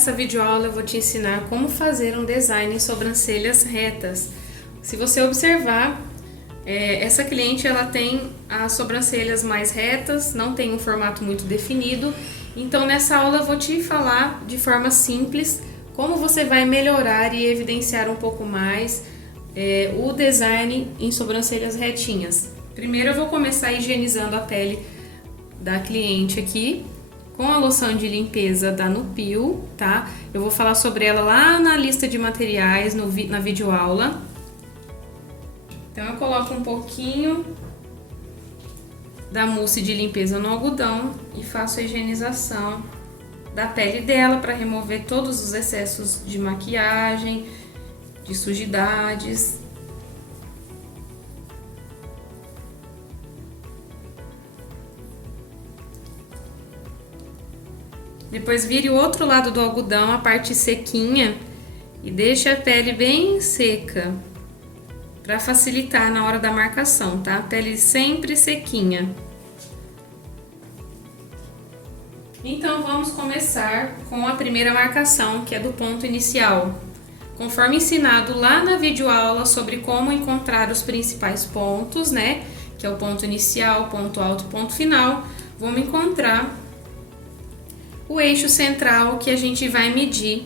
nessa videoaula eu vou te ensinar como fazer um design em sobrancelhas retas. Se você observar, essa cliente ela tem as sobrancelhas mais retas, não tem um formato muito definido. Então nessa aula eu vou te falar de forma simples como você vai melhorar e evidenciar um pouco mais o design em sobrancelhas retinhas. Primeiro eu vou começar higienizando a pele da cliente aqui com a loção de limpeza da Nupil, tá? Eu vou falar sobre ela lá na lista de materiais, na videoaula. Então eu coloco um pouquinho da mousse de limpeza no algodão e faço a higienização da pele dela para remover todos os excessos de maquiagem, de sujidades. Depois vire o outro lado do algodão, a parte sequinha, e deixe a pele bem seca, para facilitar na hora da marcação, tá? A pele sempre sequinha. Então vamos começar com a primeira marcação, que é do ponto inicial. Conforme ensinado lá na videoaula sobre como encontrar os principais pontos, né? Que é o ponto inicial, ponto alto e ponto final, vamos encontrar o eixo central que a gente vai medir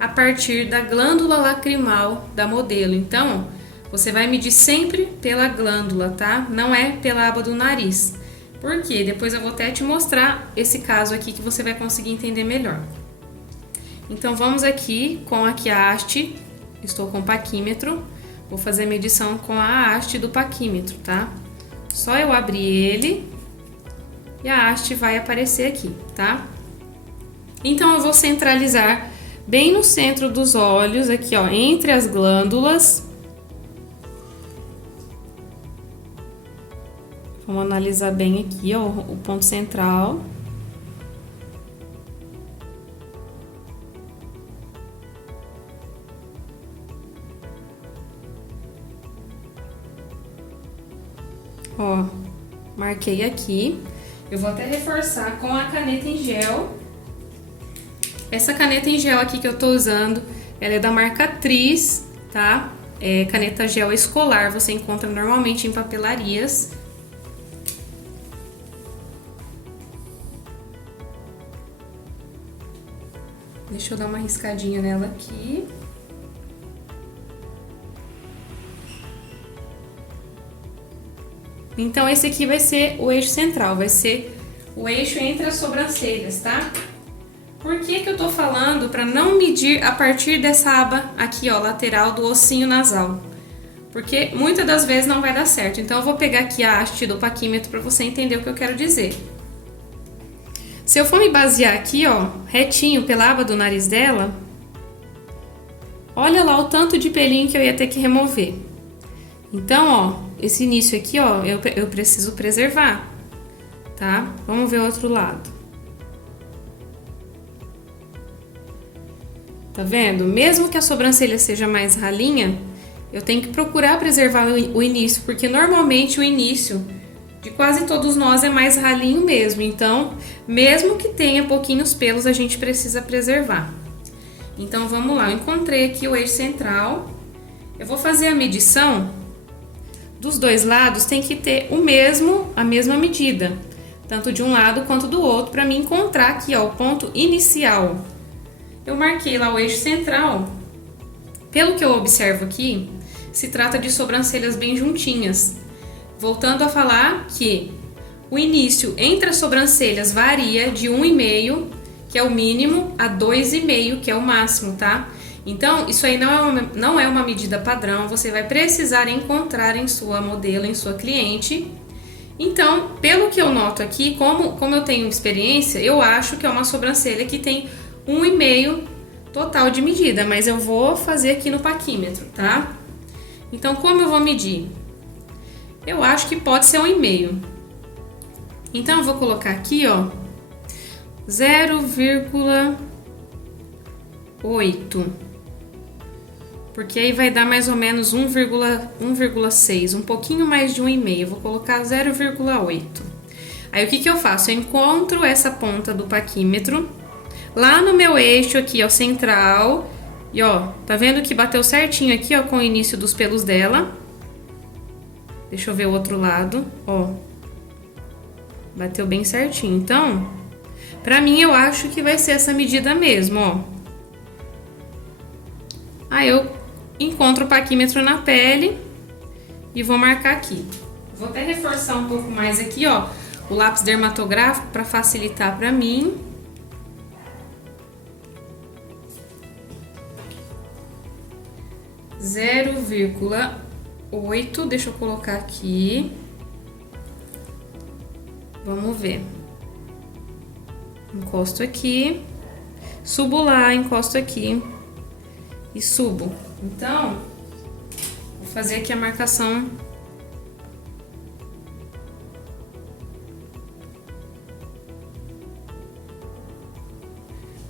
a partir da glândula lacrimal da modelo. Então, você vai medir sempre pela glândula, tá? Não é pela aba do nariz. Por quê? Depois eu vou até te mostrar esse caso aqui que você vai conseguir entender melhor. Então, vamos aqui com a haste, estou com o paquímetro, vou fazer a medição com a haste do paquímetro, tá? Só eu abrir ele e a haste vai aparecer aqui, tá? Então, eu vou centralizar bem no centro dos olhos, aqui ó, entre as glândulas. Vamos analisar bem aqui, ó, o ponto central. Ó, marquei aqui. Eu vou até reforçar com a caneta em gel. Essa caneta em gel aqui que eu tô usando, ela é da marca Tris, tá? É caneta gel escolar, você encontra normalmente em papelarias. Deixa eu dar uma riscadinha nela aqui. Então, esse aqui vai ser o eixo central, vai ser o eixo entre as sobrancelhas, tá? Por que que eu tô falando para não medir a partir dessa aba aqui, ó, lateral do ossinho nasal? Porque muitas das vezes não vai dar certo. Então, eu vou pegar aqui a haste do paquímetro para você entender o que eu quero dizer. Se eu for me basear aqui, ó, retinho pela aba do nariz dela, olha lá o tanto de pelinho que eu ia ter que remover. Então, ó, esse início aqui, ó, eu preciso preservar, tá? Vamos ver o outro lado. Tá vendo? Mesmo que a sobrancelha seja mais ralinha, eu tenho que procurar preservar o início, porque normalmente o início de quase todos nós é mais ralinho mesmo. Então, mesmo que tenha pouquinhos pelos, a gente precisa preservar. Então, vamos lá. Eu encontrei aqui o eixo central. Eu vou fazer a medição dos dois lados, tem que ter a mesma medida, tanto de um lado quanto do outro, para mim encontrar aqui, ó, o ponto inicial. Eu marquei lá o eixo central. Pelo que eu observo aqui, se trata de sobrancelhas bem juntinhas. Voltando a falar que o início entre as sobrancelhas varia de 1,5, que é o mínimo, a 2,5, que é o máximo, tá? Então, isso aí não é uma medida padrão, você vai precisar encontrar em sua modelo, em sua cliente. Então, pelo que eu noto aqui, como eu tenho experiência, eu acho que é uma sobrancelha que tem 1,5 total de medida, mas eu vou fazer aqui no paquímetro, tá? Então, como eu vou medir? Eu acho que pode ser 1,5. Então, eu vou colocar aqui, ó, 0,8. Porque aí vai dar mais ou menos 1,6, um pouquinho mais de 1,5. Eu vou colocar 0,8. Aí, o que que eu faço? Eu encontro essa ponta do paquímetro, lá no meu eixo aqui, ó, central. E ó, tá vendo que bateu certinho aqui, ó, com o início dos pelos dela. Deixa eu ver o outro lado, ó. Bateu bem certinho. Então, pra mim, eu acho que vai ser essa medida mesmo, ó. Aí eu encontro o paquímetro na pele e vou marcar aqui. Vou até reforçar um pouco mais aqui, ó, o lápis dermatográfico para facilitar para mim. Zero vírgula 8, deixa eu colocar aqui. Vamos ver. Encosto aqui, subo lá, encosto aqui e subo. Então, vou fazer aqui a marcação.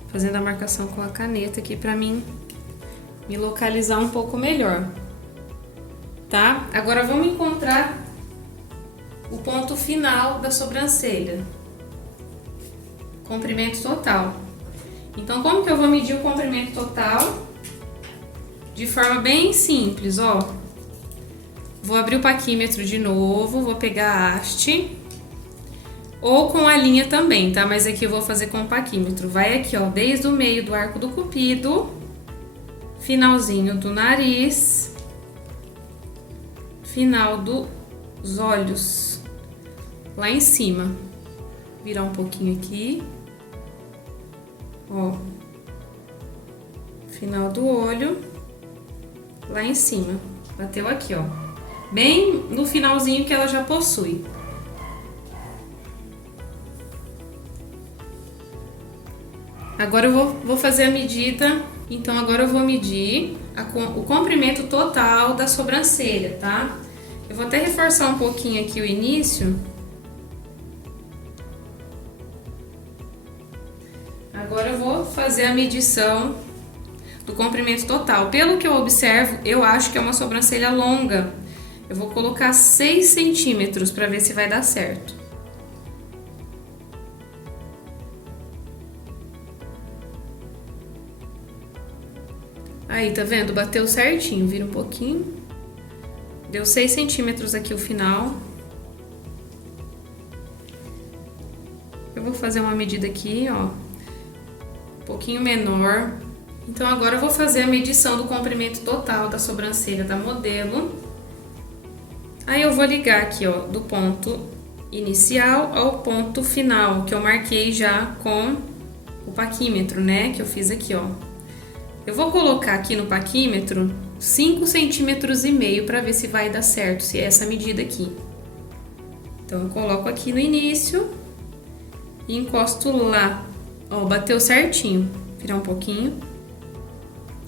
Fazendo a marcação com a caneta aqui pra mim me localizar um pouco melhor, tá? Agora vamos encontrar o ponto final da sobrancelha. Comprimento total. Então, como que eu vou medir o comprimento total? De forma bem simples, ó. Vou abrir o paquímetro de novo, vou pegar a haste. Ou com a linha também, tá? Mas aqui eu vou fazer com o paquímetro. Vai aqui, ó, desde o meio do arco do cupido, finalzinho do nariz, final dos olhos, lá em cima. Virar um pouquinho aqui. Ó. Final do olho, lá em cima. Bateu aqui, ó. Bem no finalzinho que ela já possui. Agora eu vou fazer a medida, então agora eu vou medir o comprimento total da sobrancelha, tá? Eu vou até reforçar um pouquinho aqui o início. Agora eu vou fazer a medição do comprimento total. Pelo que eu observo, eu acho que é uma sobrancelha longa. Eu vou colocar 6 centímetros para ver se vai dar certo. Aí, tá vendo? Bateu certinho, vira um pouquinho. Deu 6 centímetros aqui o final. Eu vou fazer uma medida aqui, ó. Um pouquinho menor. Então, agora eu vou fazer a medição do comprimento total da sobrancelha da modelo. Aí, eu vou ligar aqui, ó, do ponto inicial ao ponto final, que eu marquei já com o paquímetro, né? Que eu fiz aqui, ó. Eu vou colocar aqui no paquímetro 5,5 centímetros para ver se vai dar certo, se é essa medida aqui. Então, eu coloco aqui no início e encosto lá. Ó, bateu certinho. Virar um pouquinho.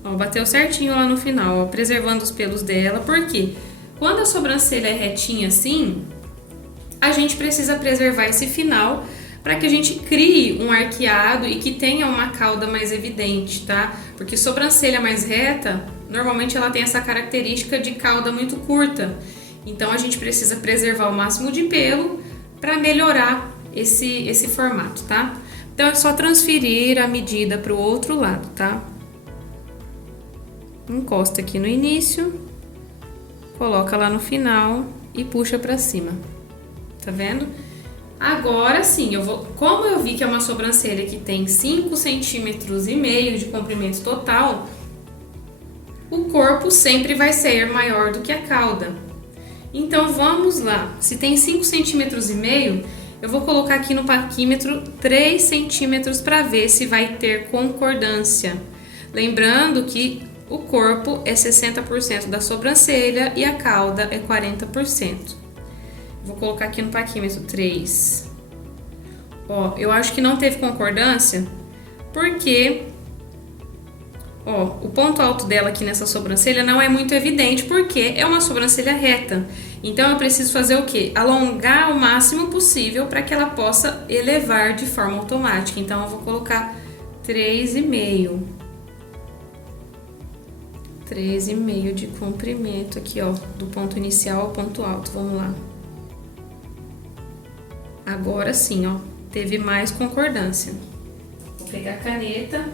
Ó, bateu certinho lá no final, ó, preservando os pelos dela. Por quê? Quando a sobrancelha é retinha assim, a gente precisa preservar esse final para que a gente crie um arqueado e que tenha uma cauda mais evidente, tá? Porque sobrancelha mais reta, normalmente ela tem essa característica de cauda muito curta. Então, a gente precisa preservar o máximo de pelo para melhorar esse formato, tá? Então, é só transferir a medida para o outro lado, tá? Encosta aqui no início, coloca lá no final e puxa para cima. Tá vendo? Agora sim, como eu vi que é uma sobrancelha que tem 5,5 centímetros de comprimento total, o corpo sempre vai ser maior do que a cauda. Então vamos lá, se tem 5,5 centímetros, eu vou colocar aqui no paquímetro 3 centímetros para ver se vai ter concordância. Lembrando que o corpo é 60% da sobrancelha e a cauda é 40%. Vou colocar aqui no paquímetro 3. Ó, eu acho que não teve concordância, porque, ó, o ponto alto dela aqui nessa sobrancelha não é muito evidente, porque é uma sobrancelha reta. Então, eu preciso fazer o quê? Alongar o máximo possível para que ela possa elevar de forma automática. Então, eu vou colocar 3,5. 3,5 de comprimento aqui, ó, do ponto inicial ao ponto alto. Vamos lá. Agora sim, ó, teve mais concordância. Vou pegar a caneta,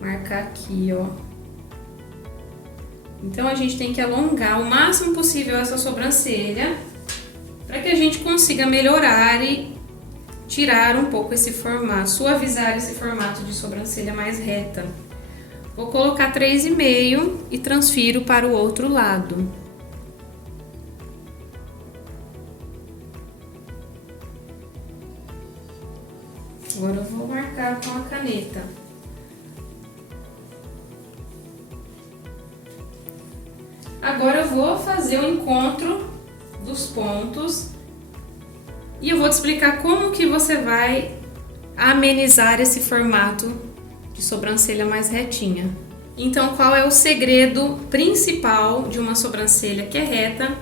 marcar aqui, ó. Então, a gente tem que alongar o máximo possível essa sobrancelha para que a gente consiga melhorar e tirar um pouco esse formato, suavizar esse formato de sobrancelha mais reta. Vou colocar 3,5 e transfiro para o outro lado. Agora eu vou marcar com a caneta. Agora eu vou fazer o encontro dos pontos e eu vou te explicar como que você vai amenizar esse formato de sobrancelha mais retinha. Então, qual é o segredo principal de uma sobrancelha que é reta?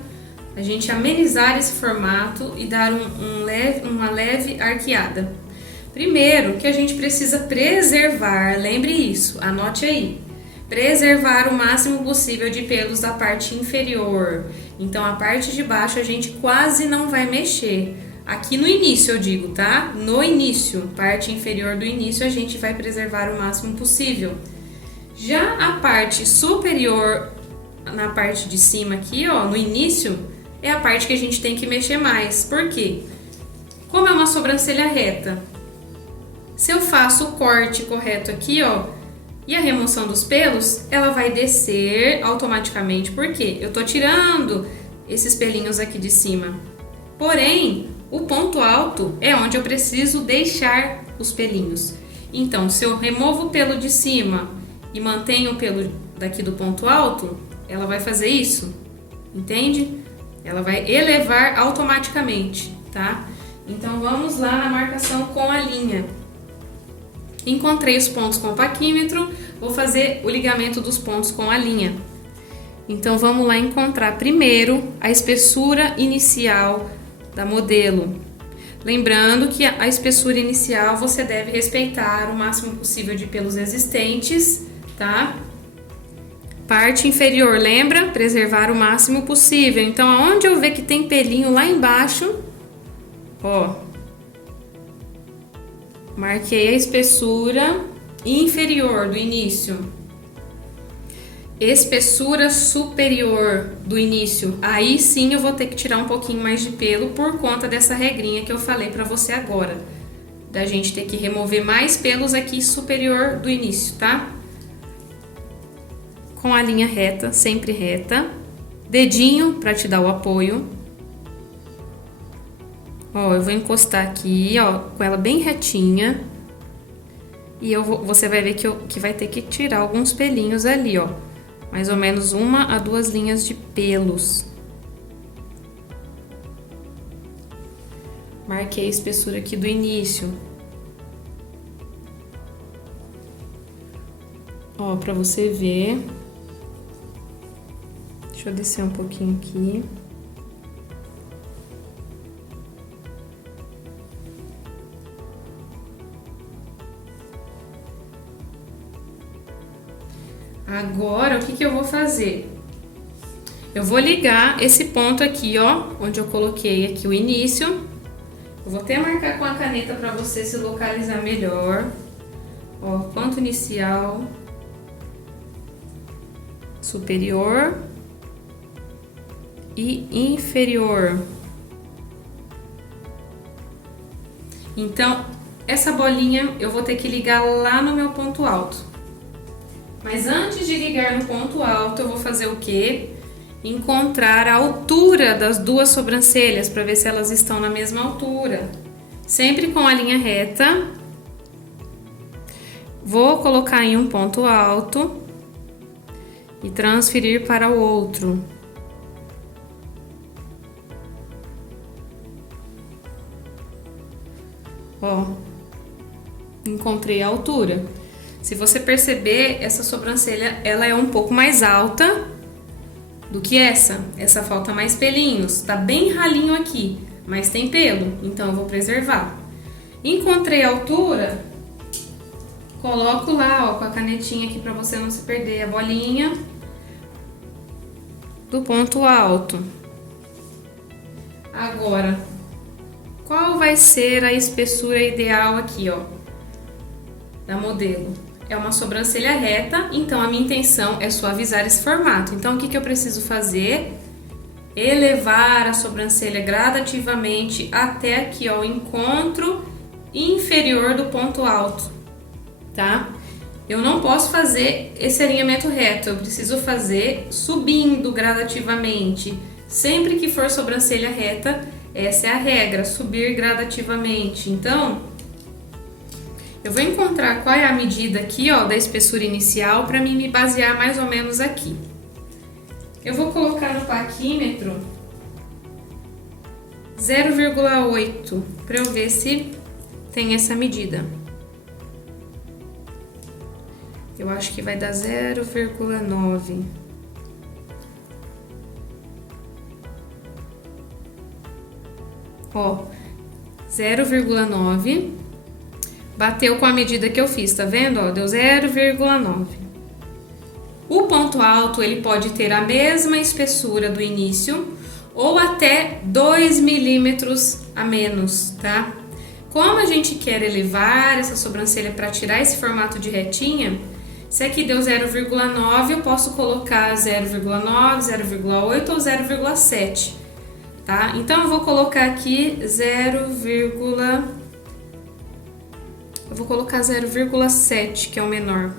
A gente amenizar esse formato e dar uma leve arqueada. Primeiro, que a gente precisa preservar, lembre isso, anote aí. Preservar o máximo possível de pelos da parte inferior. Então, a parte de baixo a gente quase não vai mexer. Aqui no início eu digo, tá? No início, parte inferior do início, a gente vai preservar o máximo possível. Já a parte superior, na parte de cima aqui, ó, no início, é a parte que a gente tem que mexer mais. Por quê? Como é uma sobrancelha reta, se eu faço o corte correto aqui, ó, e a remoção dos pelos, ela vai descer automaticamente. Por quê? Eu tô tirando esses pelinhos aqui de cima. Porém, o ponto alto é onde eu preciso deixar os pelinhos. Então, se eu removo o pelo de cima e mantenho o pelo daqui do ponto alto, ela vai fazer isso, entende? Ela vai elevar automaticamente, tá? Então, vamos lá na marcação com a linha. Encontrei os pontos com o paquímetro, vou fazer o ligamento dos pontos com a linha. Então, vamos lá encontrar primeiro a espessura inicial da modelo. Lembrando que a espessura inicial você deve respeitar o máximo possível de pelos existentes, tá? Parte inferior, lembra? Preservar o máximo possível. Então, aonde eu ver que tem pelinho lá embaixo, ó, marquei a espessura inferior do início. Espessura superior do início, aí sim eu vou ter que tirar um pouquinho mais de pelo por conta dessa regrinha que eu falei pra você agora, da gente ter que remover mais pelos aqui superior do início, tá? Com a linha reta, sempre reta, dedinho pra te dar o apoio. Ó, eu vou encostar aqui, ó, com ela bem retinha. E você vai ver que vai ter que tirar alguns pelinhos ali, ó. Mais ou menos 1 a 2 linhas de pelos. Marquei a espessura aqui do início. Ó, pra você ver. Deixa eu descer um pouquinho aqui. Agora, o que eu vou fazer? Eu vou ligar esse ponto aqui, ó, onde eu coloquei aqui o início. Eu vou até marcar com a caneta para você se localizar melhor. Ó, ponto inicial, superior e inferior. Então, essa bolinha eu vou ter que ligar lá no meu ponto alto. Mas antes de ligar no ponto alto, eu vou fazer o quê? Encontrar a altura das duas sobrancelhas para ver se elas estão na mesma altura. Sempre com a linha reta. Vou colocar em um ponto alto e transferir para o outro. Ó, encontrei a altura. Se você perceber, essa sobrancelha, ela é um pouco mais alta do que essa. Essa falta mais pelinhos, tá bem ralinho aqui, mas tem pelo, então eu vou preservar. Encontrei a altura, coloco lá, ó, com a canetinha aqui pra você não se perder, a bolinha do ponto alto. Agora, qual vai ser a espessura ideal aqui, ó? da modelo é uma sobrancelha reta, então a minha intenção é suavizar esse formato. Então, o que eu preciso fazer? Elevar a sobrancelha gradativamente até aqui, ó, o encontro inferior do ponto alto, tá? Eu não posso fazer esse alinhamento reto, eu preciso fazer subindo gradativamente. Sempre que for sobrancelha reta, essa é a regra, subir gradativamente. Então, eu vou encontrar qual é a medida aqui, ó, da espessura inicial para mim me basear mais ou menos aqui. Eu vou colocar no paquímetro 0,8 para eu ver se tem essa medida. Eu acho que vai dar 0,9. Ó, 0,9. Bateu com a medida que eu fiz, tá vendo? Ó, deu 0,9. O ponto alto, ele pode ter a mesma espessura do início ou até 2 milímetros a menos, tá? Como a gente quer elevar essa sobrancelha para tirar esse formato de retinha, se aqui deu 0,9, eu posso colocar 0,9, 0,8 ou 0,7, tá? Então, eu vou colocar aqui 0,7, que é o menor.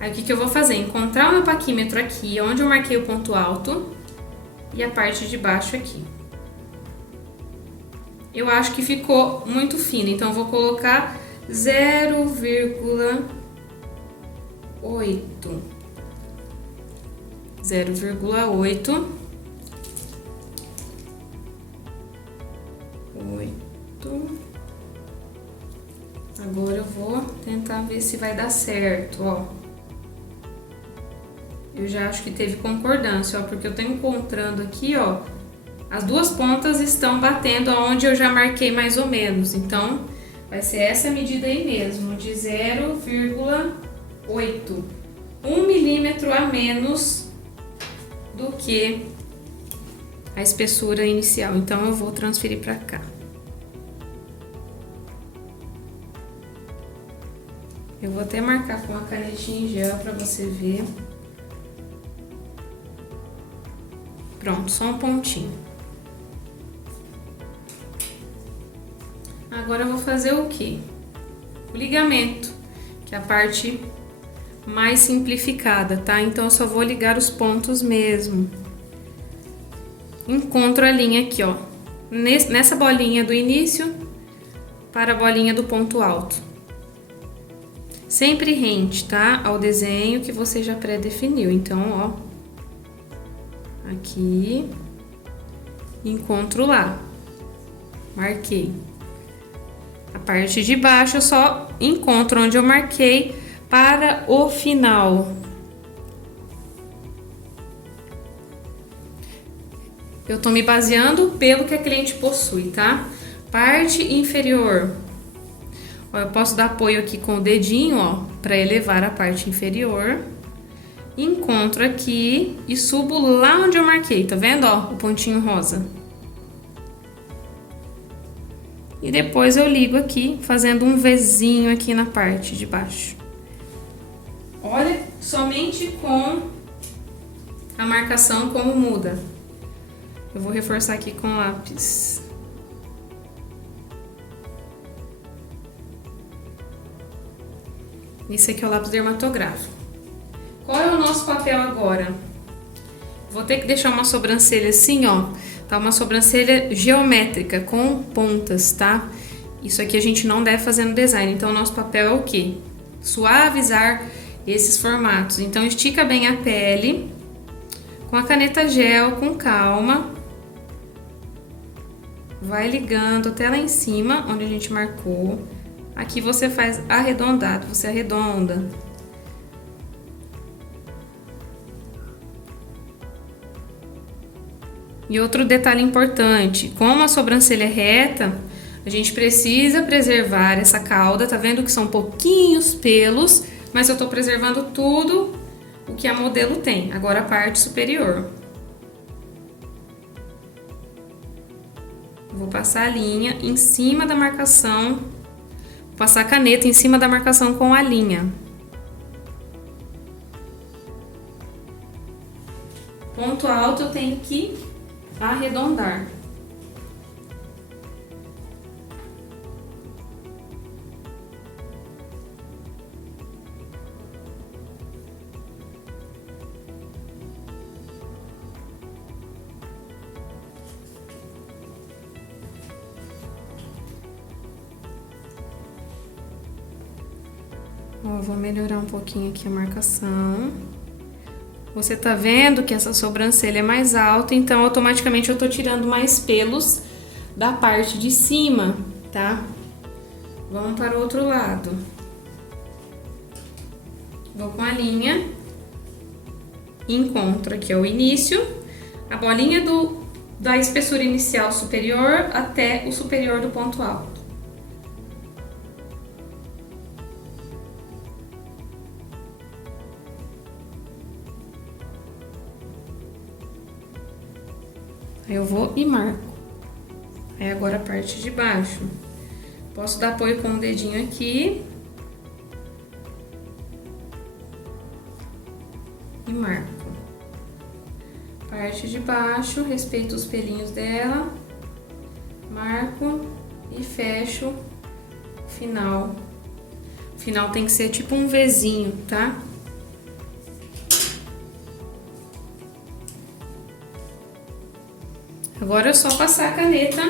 Aí, o que eu vou fazer? Encontrar o meu paquímetro aqui, onde eu marquei o ponto alto, e a parte de baixo aqui. Eu acho que ficou muito fino, então eu vou colocar 0,8. 0,8. 8. Agora eu vou tentar ver se vai dar certo, ó. Eu já acho que teve concordância, ó, porque eu tô encontrando aqui, ó, as duas pontas estão batendo aonde eu já marquei mais ou menos. Então, vai ser essa medida aí mesmo, de 0,8. 1 milímetro a menos do que a espessura inicial. Então, eu vou transferir para cá. Eu vou até marcar com a canetinha em gel para você ver. Pronto, só um pontinho. Agora eu vou fazer o quê? O ligamento, que é a parte mais simplificada, tá? Então eu só vou ligar os pontos mesmo. Encontro a linha aqui, ó, nessa bolinha do início para a bolinha do ponto alto. Sempre rente, tá? Ao desenho que você já pré-definiu. Então, ó, aqui, encontro lá, marquei. A parte de baixo eu só encontro onde eu marquei para o final. Eu tô me baseando pelo que a cliente possui, tá? Parte inferior. Ó, eu posso dar apoio aqui com o dedinho, ó, para elevar a parte inferior. Encontro aqui e subo lá onde eu marquei, tá vendo, ó, o pontinho rosa. E depois eu ligo aqui, fazendo um Vzinho aqui na parte de baixo. Olha somente com a marcação como muda. Eu vou reforçar aqui com lápis. Esse aqui é o lápis dermatográfico. Qual é o nosso papel agora? Vou ter que deixar uma sobrancelha assim, ó. Tá, uma sobrancelha geométrica com pontas, tá? Isso aqui a gente não deve fazer no design. Então, o nosso papel é o quê? Suavizar esses formatos. Então, estica bem a pele com a caneta gel, com calma. Vai ligando até lá em cima, onde a gente marcou. Aqui você faz arredondado, você arredonda. E outro detalhe importante, como a sobrancelha é reta, a gente precisa preservar essa cauda, tá vendo que são pouquinhos pelos, mas eu tô preservando tudo o que a modelo tem, agora a parte superior. Vou passar a linha em cima da marcação, vou passar a caneta em cima da marcação com a linha. Ponto alto eu tenho que arredondar. Ó, vou melhorar um pouquinho aqui a marcação. Você tá vendo que essa sobrancelha é mais alta, então automaticamente eu tô tirando mais pelos da parte de cima, tá? Vamos para o outro lado. Vou com a linha, encontro aqui o início, a bolinha da espessura inicial superior até o superior do ponto alto. Aí eu vou e marco. Aí agora a parte de baixo. Posso dar apoio com o dedinho aqui. E marco. Parte de baixo, respeito os pelinhos dela. Marco e fecho o final. O final tem que ser tipo um Vzinho, tá? Agora é só passar a caneta.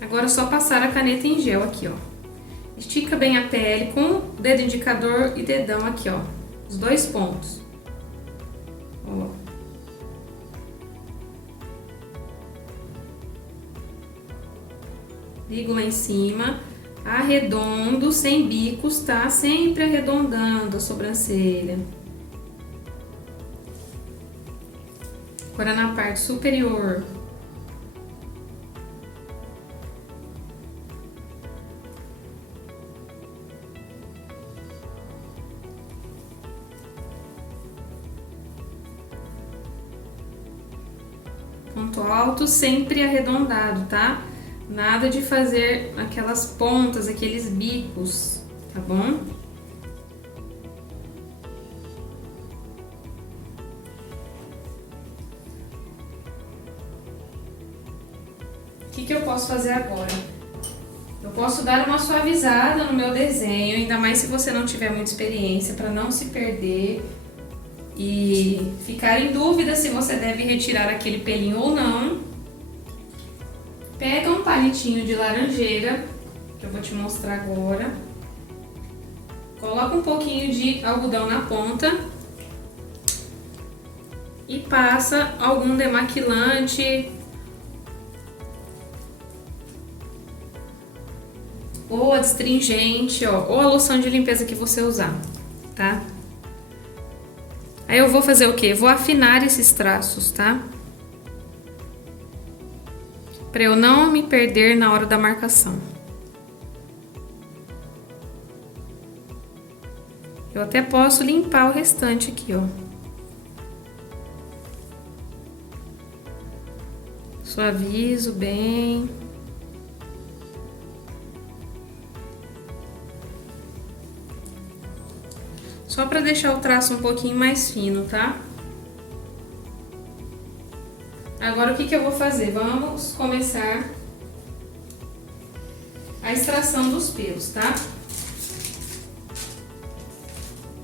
Agora é só passar a caneta em gel aqui, ó. Estica bem a pele com o dedo indicador e dedão aqui, ó. Os dois pontos. Ó. Ligo lá em cima. Arredondo, sem bicos, tá? Sempre arredondando a sobrancelha. Agora na parte superior. Ponto alto, sempre arredondado, tá? Nada de fazer aquelas pontas, aqueles bicos, tá bom? O que eu posso fazer agora? Eu posso dar uma suavizada no meu desenho, ainda mais se você não tiver muita experiência, para não se perder e ficar em dúvida se você deve retirar aquele pelinho ou não. Pega um palitinho de laranjeira, que eu vou te mostrar agora. Coloca um pouquinho de algodão na ponta e passa algum demaquilante ou adstringente, ó, ou a loção de limpeza que você usar, tá? Aí eu vou fazer o quê? Vou afinar esses traços, tá? Pra eu não me perder na hora da marcação. Eu até posso limpar o restante aqui, ó. Suavizo bem. Só para deixar o traço um pouquinho mais fino, tá? Agora o que eu vou fazer? Vamos começar a extração dos pelos, tá?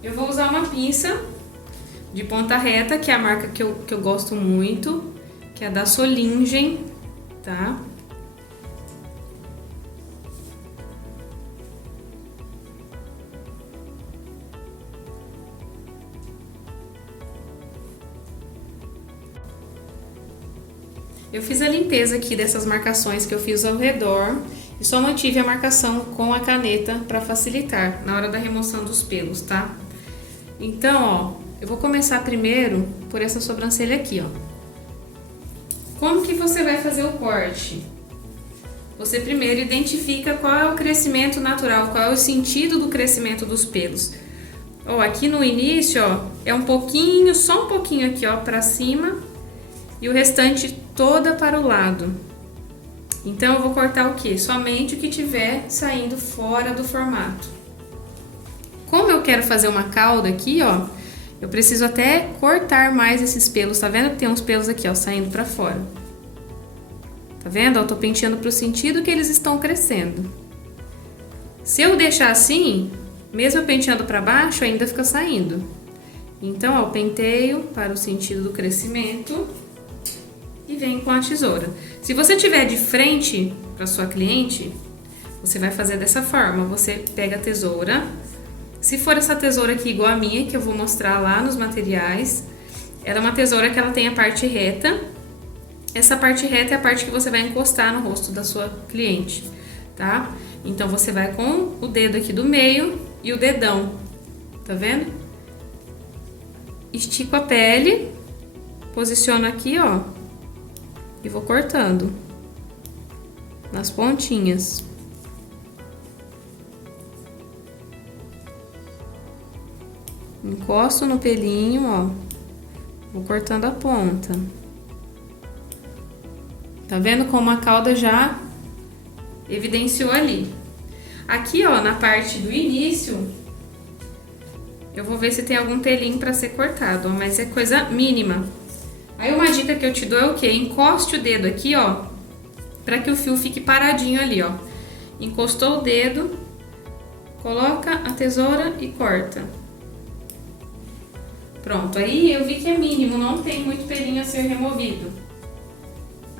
Eu vou usar uma pinça de ponta reta, que é a marca que eu gosto muito, que é da Solingen, tá? Eu fiz a limpeza aqui dessas marcações que eu fiz ao redor e só mantive a marcação com a caneta para facilitar na hora da remoção dos pelos, tá? Então, ó, eu vou começar primeiro por essa sobrancelha aqui, ó. Como que você vai fazer o corte? Você primeiro identifica qual é o crescimento natural, qual é o sentido do crescimento dos pelos. Ó, aqui no início, ó, é um pouquinho, só um pouquinho aqui, ó, pra cima e o restante toda para o lado. Então eu vou cortar o quê? Somente o que tiver saindo fora do formato. Como eu quero fazer uma cauda aqui, ó, eu preciso até cortar mais esses pelos. Tá vendo que tem uns pelos aqui, ó, saindo pra fora? Tá vendo? Eu tô penteando pro sentido que eles estão crescendo. Se eu deixar assim, mesmo eu penteando pra baixo, ainda fica saindo. Então, ó, eu penteio para o sentido do crescimento e venho com a tesoura. Se você tiver de frente para sua cliente, você vai fazer dessa forma. Você pega a tesoura. Se for essa tesoura aqui igual a minha, que eu vou mostrar lá nos materiais, ela é uma tesoura que ela tem a parte reta. Essa parte reta é a parte que você vai encostar no rosto da sua cliente, tá? Então, você vai com o dedo aqui do meio e o dedão, tá vendo? Estico a pele, posiciono aqui, ó, e vou cortando nas pontinhas. Encosto no pelinho, ó, vou cortando a ponta. Tá vendo como a cauda já evidenciou ali? Aqui, ó, na parte do início, eu vou ver se tem algum pelinho pra ser cortado, ó, mas é coisa mínima. Aí uma dica que eu te dou é o quê? Encoste o dedo aqui, ó, pra que o fio fique paradinho ali, ó. Encostou o dedo, coloca a tesoura e corta. Pronto, aí eu vi que é mínimo, não tem muito pelinho a ser removido.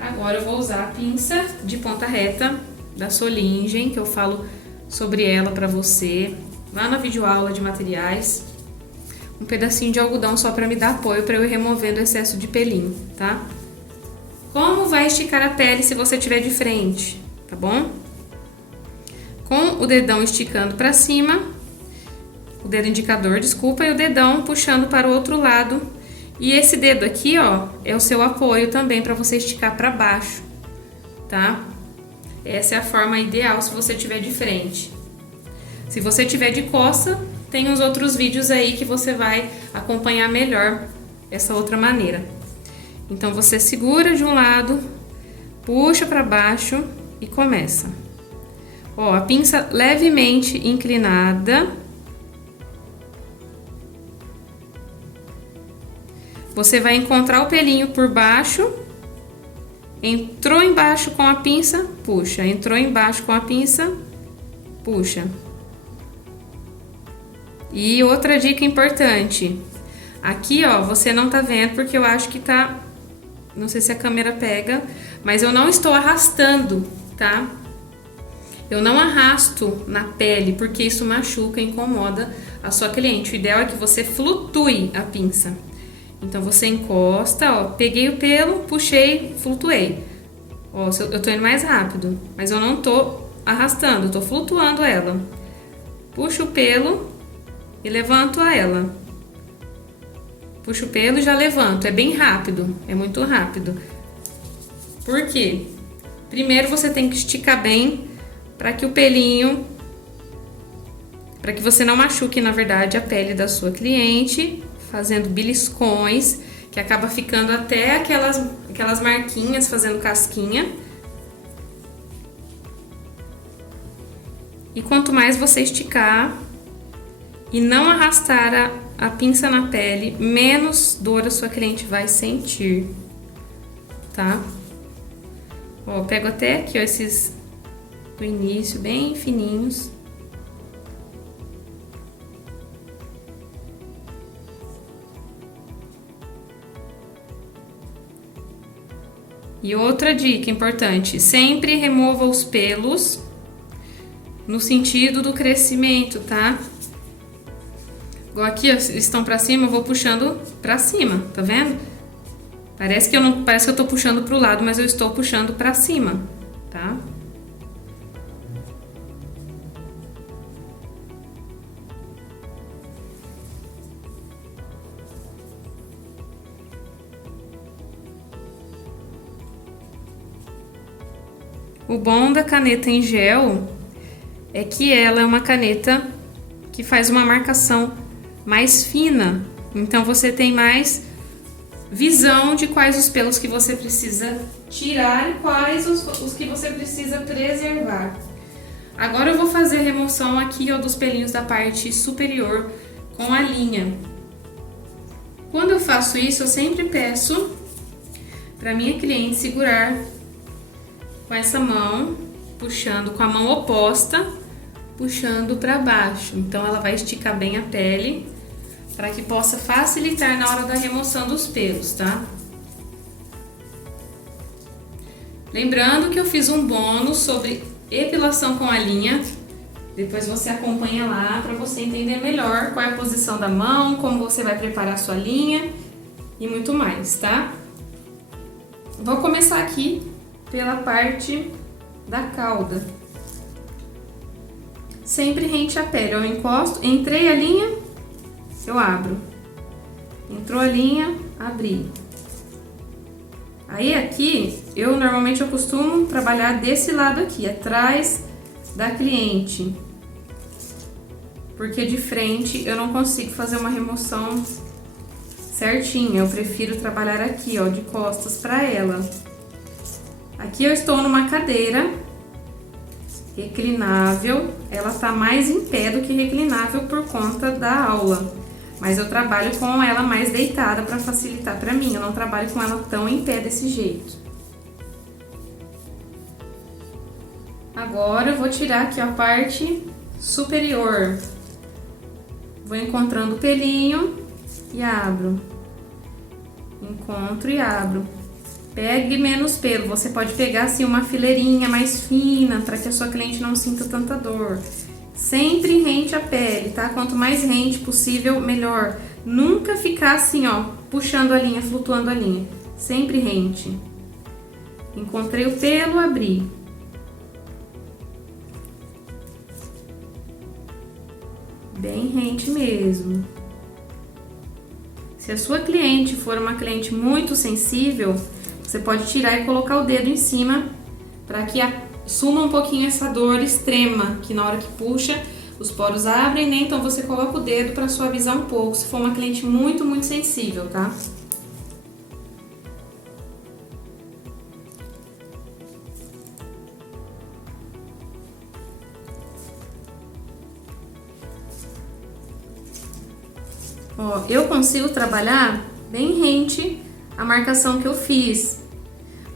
Agora eu vou usar a pinça de ponta reta da Solingen, que eu falo sobre ela pra você lá na videoaula de materiais. Um pedacinho de algodão só pra me dar apoio pra eu ir removendo o excesso de pelinho, tá? Como vai esticar a pele se você tiver de frente, tá bom? Com o dedão esticando pra cima, o dedo indicador, desculpa, e o dedão puxando para o outro lado. E esse dedo aqui, ó, é o seu apoio também para você esticar para baixo, tá? Essa é a forma ideal se você tiver de frente. Se você tiver de costa, tem uns outros vídeos aí que você vai acompanhar melhor essa outra maneira. Então você segura de um lado, puxa para baixo e começa. Ó, a pinça levemente inclinada. Você vai encontrar o pelinho por baixo, entrou embaixo com a pinça, puxa, entrou embaixo com a pinça, puxa. E outra dica importante, aqui ó, você não tá vendo porque eu acho que tá, não sei se a câmera pega, mas eu não estou arrastando, tá? Eu não arrasto na pele porque isso machuca, incomoda a sua cliente. O ideal é que você flutue a pinça. Então, você encosta, ó, peguei o pelo, puxei, flutuei. Ó, eu tô indo mais rápido, mas eu não tô arrastando, eu tô flutuando ela. Puxo o pelo e levanto ela. Puxo o pelo e já levanto, é bem rápido, é muito rápido. Por quê? Primeiro você tem que esticar bem para que o pelinho, para que você não machuque, na verdade, a pele da sua cliente, fazendo beliscões, que acaba ficando até aquelas marquinhas, fazendo casquinha. E quanto mais você esticar e não arrastar a pinça na pele, menos dor a sua cliente vai sentir, tá? Ó, eu pego até aqui, ó, esses do início, bem fininhos. E outra dica importante, sempre remova os pelos no sentido do crescimento, tá? Igual aqui, ó, eles estão pra cima, eu vou puxando pra cima, tá vendo? Parece que eu tô puxando pro lado, mas eu estou puxando pra cima, tá? O bom da caneta em gel é que ela é uma caneta que faz uma marcação mais fina. Então você tem mais visão de quais os pelos que você precisa tirar e quais os que você precisa preservar. Agora eu vou fazer a remoção aqui, ó, dos pelinhos da parte superior com a linha. Quando eu faço isso, eu sempre peço para minha cliente segurar com essa mão, puxando com a mão oposta, puxando para baixo. Então ela vai esticar bem a pele para que possa facilitar na hora da remoção dos pelos, tá? Lembrando que eu fiz um bônus sobre epilação com a linha. Depois você acompanha lá para você entender melhor qual é a posição da mão, como você vai preparar a sua linha e muito mais, tá? Vou começar aqui pela parte da cauda. Sempre rente à pele. Eu encosto, entrei a linha, eu abro. Entrou a linha, abri. Aí aqui, normalmente eu costumo trabalhar desse lado aqui, atrás da cliente. Porque de frente eu não consigo fazer uma remoção certinha. Eu prefiro trabalhar aqui, ó, de costas para ela. Aqui eu estou numa cadeira reclinável. Ela tá mais em pé do que reclinável por conta da aula. Mas eu trabalho com ela mais deitada para facilitar para mim. Eu não trabalho com ela tão em pé desse jeito. Agora eu vou tirar aqui a parte superior. Vou encontrando o pelinho e abro. Encontro e abro. Pegue menos pelo. Você pode pegar assim uma fileirinha mais fina para que a sua cliente não sinta tanta dor. Sempre rente a pele, tá? Quanto mais rente possível, melhor. Nunca ficar assim, ó, puxando a linha, flutuando a linha. Sempre rente. Encontrei o pelo, abri. Bem rente mesmo. Se a sua cliente for uma cliente muito sensível, você pode tirar e colocar o dedo em cima para que suma um pouquinho essa dor extrema, que na hora que puxa, os poros abrem, né? Então você coloca o dedo para suavizar um pouco, se for uma cliente muito, muito sensível, tá? Ó, eu consigo trabalhar bem rente a marcação que eu fiz.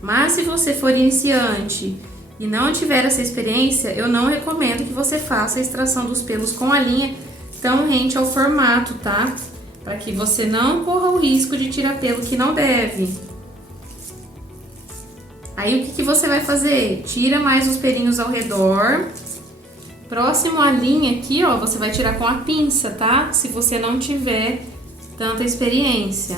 Mas se você for iniciante e não tiver essa experiência, eu não recomendo que você faça a extração dos pelos com a linha tão rente ao formato, tá? Para que você não corra o risco de tirar pelo que não deve. Aí o que você vai fazer? Tira mais os pelinhos ao redor. Próximo à linha aqui, ó, você vai tirar com a pinça, tá? Se você não tiver tanta experiência.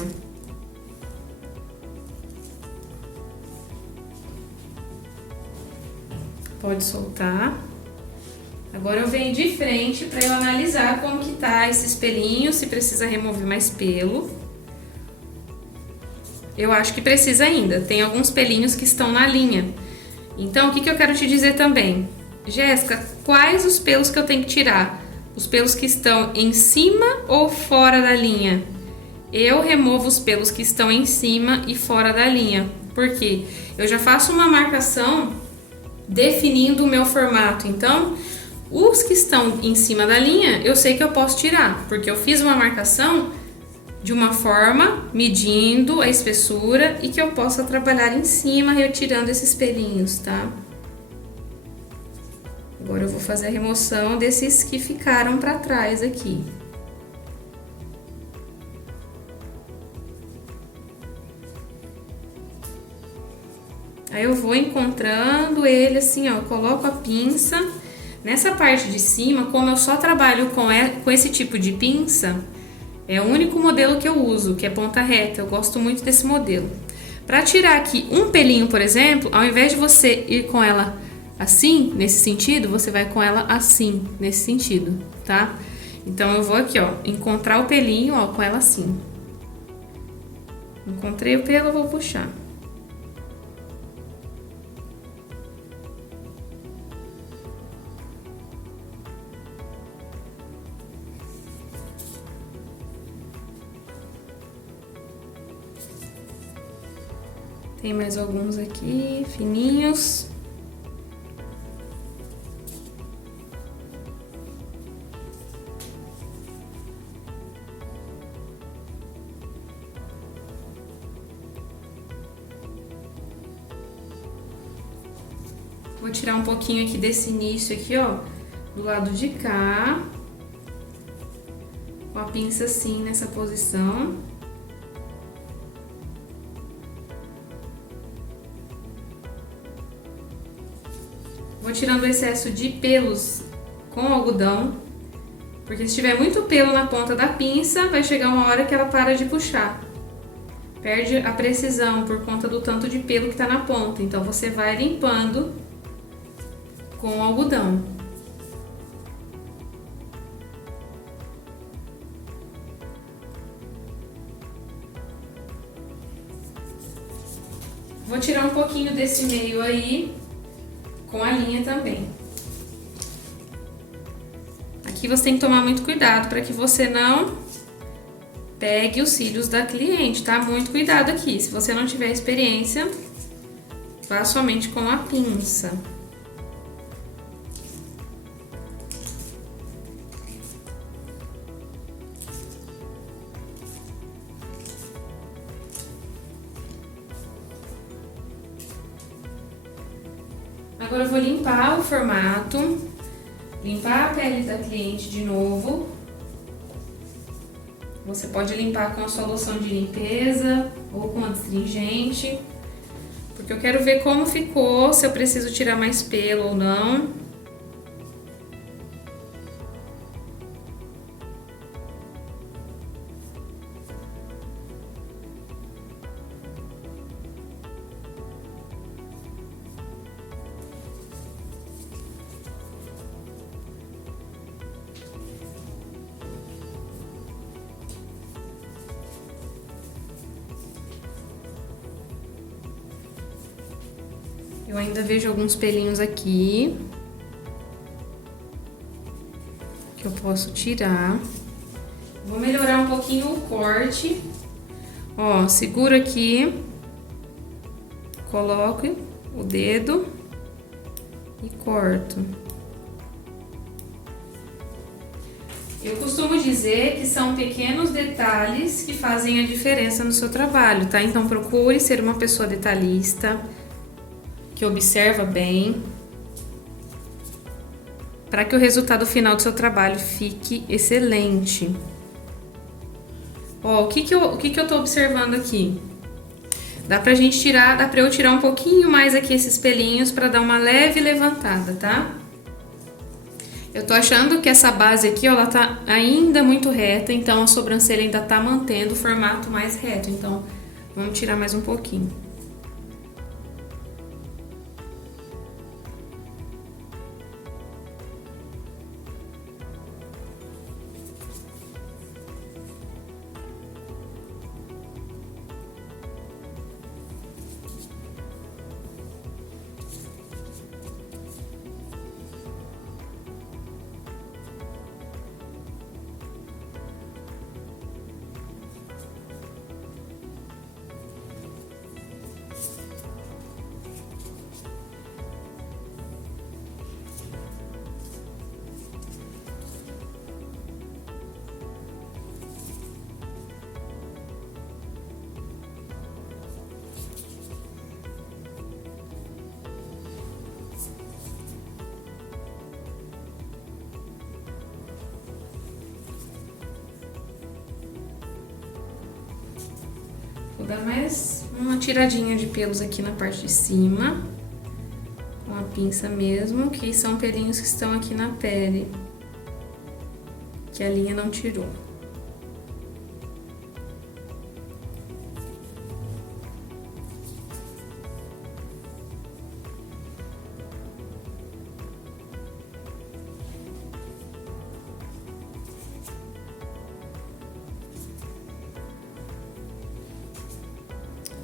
Pode soltar. Agora eu venho de frente para eu analisar como que tá esses pelinhos, se precisa remover mais pelo. Eu acho que precisa ainda, tem alguns pelinhos que estão na linha. Então, o que eu quero te dizer também? Jéssica, quais os pelos que eu tenho que tirar? Os pelos que estão em cima ou fora da linha? Eu removo os pelos que estão em cima e fora da linha. Por quê? Eu já faço uma marcação definindo o meu formato. Então, os que estão em cima da linha, eu sei que eu posso tirar, porque eu fiz uma marcação de uma forma, medindo a espessura e que eu possa trabalhar em cima, retirando esses pelinhos, tá? Agora eu vou fazer a remoção desses que ficaram para trás aqui. Aí eu vou encontrando ele assim, ó, eu coloco a pinça. Nessa parte de cima, como eu só trabalho com esse tipo de pinça, é o único modelo que eu uso, que é ponta reta. Eu gosto muito desse modelo. Para tirar aqui um pelinho, por exemplo, ao invés de você ir com ela assim, nesse sentido, você vai com ela assim, nesse sentido, tá? Então eu vou aqui, ó, encontrar o pelinho, ó, com ela assim. Encontrei o pelo, eu vou puxar. Tem mais alguns aqui, fininhos. Vou tirar um pouquinho aqui desse início aqui, ó, do lado de cá. Com a pinça assim, nessa posição. Vou tirando o excesso de pelos com o algodão, porque se tiver muito pelo na ponta da pinça, vai chegar uma hora que ela para de puxar. Perde a precisão por conta do tanto de pelo que tá na ponta, então você vai limpando com o algodão. Vou tirar um pouquinho desse meio aí, com a linha também. Aqui você tem que tomar muito cuidado para que você não pegue os cílios da cliente, tá? Muito cuidado aqui. Se você não tiver experiência, vá somente com a pinça. Agora eu vou limpar o formato, limpar a pele da cliente de novo. Você pode limpar com a sua loção de limpeza ou com astringente, porque eu quero ver como ficou, se eu preciso tirar mais pelo ou não. Eu ainda vejo alguns pelinhos aqui que eu posso tirar. Vou melhorar um pouquinho o corte. Ó, seguro aqui, coloco o dedo e corto. Eu costumo dizer que são pequenos detalhes que fazem a diferença no seu trabalho, tá? Então procure ser uma pessoa detalhista, que observa bem, para que o resultado final do seu trabalho fique excelente. Ó, o que que eu tô observando aqui? Dá pra gente tirar, dá pra eu tirar um pouquinho mais aqui esses pelinhos para dar uma leve levantada, tá? Eu tô achando que essa base aqui, ó, ela tá ainda muito reta, então a sobrancelha ainda tá mantendo o formato mais reto, então vamos tirar mais um pouquinho. Vou dar mais uma tiradinha de pelos aqui na parte de cima, com a pinça mesmo, que são pelinhos que estão aqui na pele, que a linha não tirou.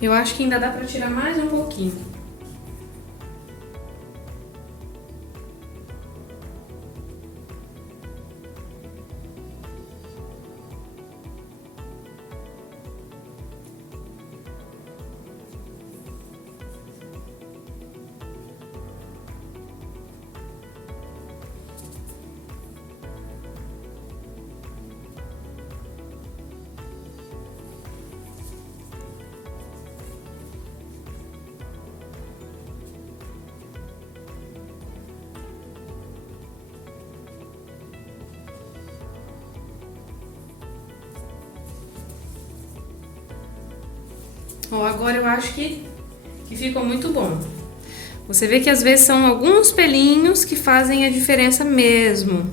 Eu acho que ainda dá pra tirar mais um pouquinho. Ó, agora eu acho que ficou muito bom. Você vê que às vezes são alguns pelinhos que fazem a diferença mesmo.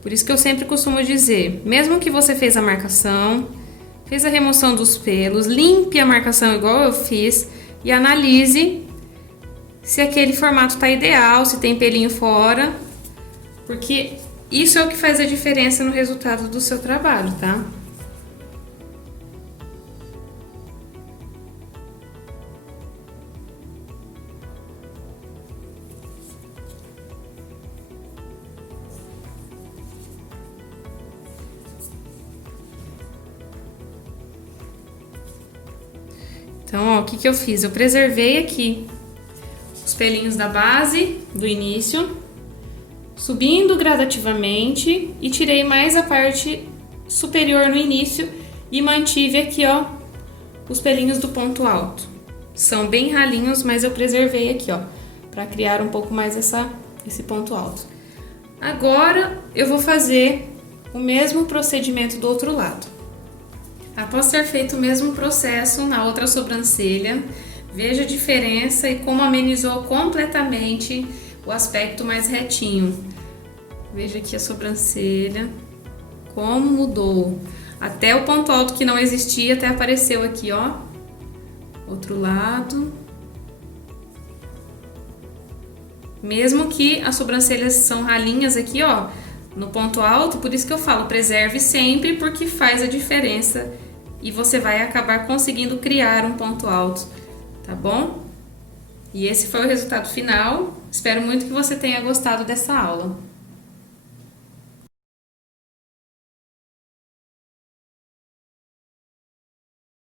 Por isso que eu sempre costumo dizer, mesmo que você fez a marcação, fez a remoção dos pelos, limpe a marcação igual eu fiz e analise se aquele formato tá ideal, se tem pelinho fora, porque isso é o que faz a diferença no resultado do seu trabalho, tá? Então, ó, o que eu fiz? Eu preservei aqui os pelinhos da base, do início, subindo gradativamente e tirei mais a parte superior no início e mantive aqui, ó, os pelinhos do ponto alto. São bem ralinhos, mas eu preservei aqui, ó, para criar um pouco mais esse ponto alto. Agora, eu vou fazer o mesmo procedimento do outro lado. Após ter feito o mesmo processo na outra sobrancelha, veja a diferença e como amenizou completamente o aspecto mais retinho. Veja aqui a sobrancelha, como mudou. Até o ponto alto que não existia, até apareceu aqui, ó. Outro lado. Mesmo que as sobrancelhas são ralinhas aqui, ó, no ponto alto, por isso que eu falo, preserve sempre, porque faz a diferença e você vai acabar conseguindo criar um ponto alto, tá bom? E esse foi o resultado final. Espero muito que você tenha gostado dessa aula.